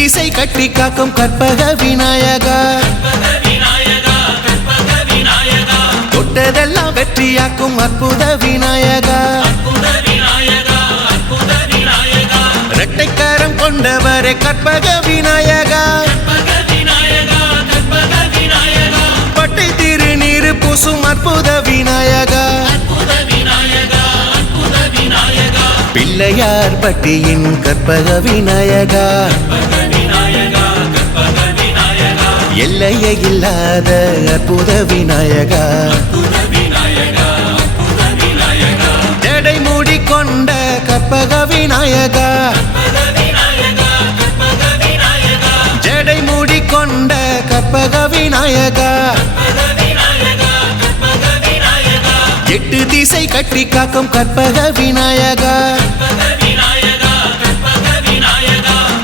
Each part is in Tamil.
திசை கட்டி காக்கும் கற்பக விநாயகா. தொட்டதெல்லாம் வெற்றியாக்கும் அற்புத விநாயகா. இரட்டைக்காரம் கொண்டவரே கற்பக விநாயகா. பட்டை திருநீரு பூசும் அற்புத விநாயகா. பிள்ளையார் பட்டியின் கற்பக விநாயகா. எல்லையே இல்லாத அற்புத விநாயகா. ஜடை மூடி கொண்ட கற்பக விநாயகா. ஜடை மூடி கொண்ட கற்பக விநாயகா. எட்டு திசை கட்டி காக்கும் கற்பக விநாயகா.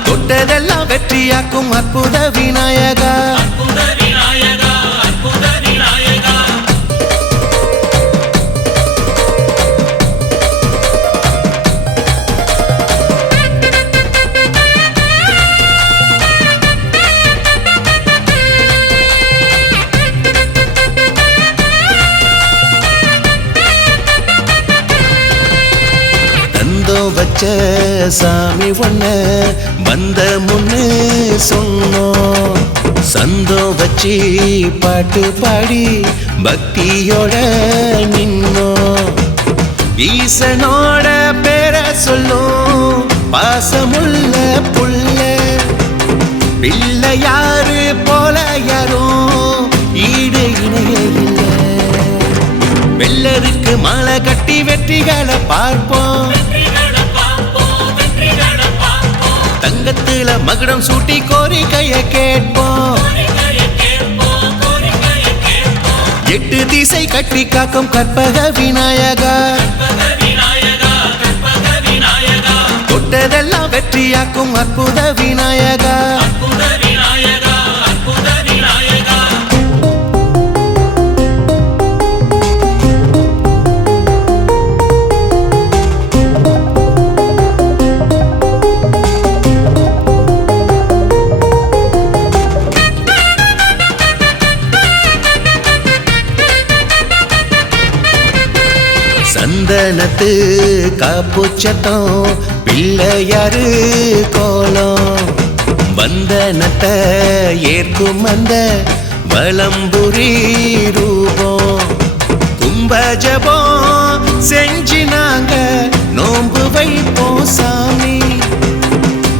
தொட்டதெல்லாம் வெற்றியாக்கும் அற்புத விநாயகா. தந்தோ வச்ச சாமி ஒண்ண வந்த முன்னு சொன்னோம். சந்தோ வச்சு பாட்டு பாடி பக்தியோட நின்னோம். ஈசனோட பேர சொல்லும் பாசமுள்ள புள்ள. பிள்ளையாரு போல யாரும் ஈடு இணைய இல்லை வெள்ளருக்கு மாலை கட்டி வெற்றிகளை பார்ப்போம். தங்கத்துல மகுடம் சூட்டி கோரிக்கைய கேட்போம். எட்டு திசை கட்டி காக்கும் கற்பக விநாயகா. தொட்டதெல்லாம் வெற்றியாக்கும் அற்புத விநாயகா. சந்தனத்து காப்புச்சத்தம் பிள்ளையாரு கோலம். வந்தனத்தை ஏற்கும் அந்த வலம்புரி ரூபம். கும்பஜபம் செஞ்சு நாங்க நோன்பு வைப்போம் சாமி.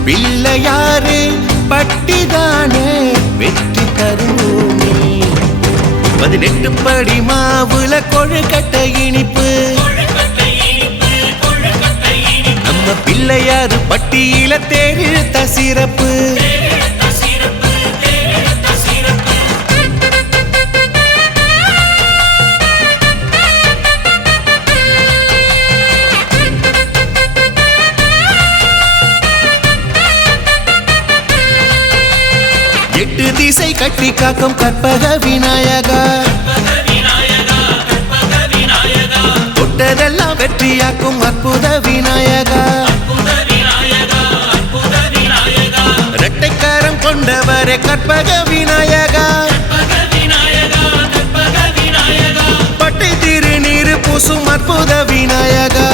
பிள்ளையாரு பட்டிதானே வெற்றி தருவோமே. பதினெட்டு படி மாவுல கொழுக்கட்டை இனிப்பு. பிள்ளையாறு பட்டியில தேரிழுத்த சிறப்பு எட்டு திசை கட்டி காக்கும் கற்பக விநாயகா. தொட்டதெல்லாம் வெற்றியாக்கும் அற்புத விநாயகா. கொண்டவரே கற்பக விநாயகா. பட்டை திருநீரு பூசும் அற்புத விநாயகா.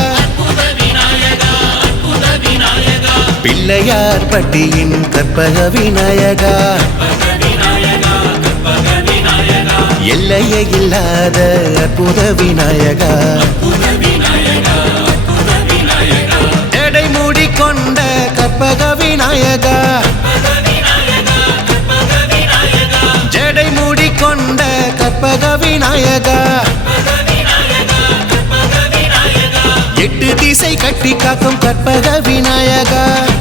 பிள்ளையார் பட்டியின் கற்பக விநாயகா. எல்லையே இல்லாத அற்புத விநாயகா. எட்டு கட்டி காக்கும் கற்பக விநாயகா.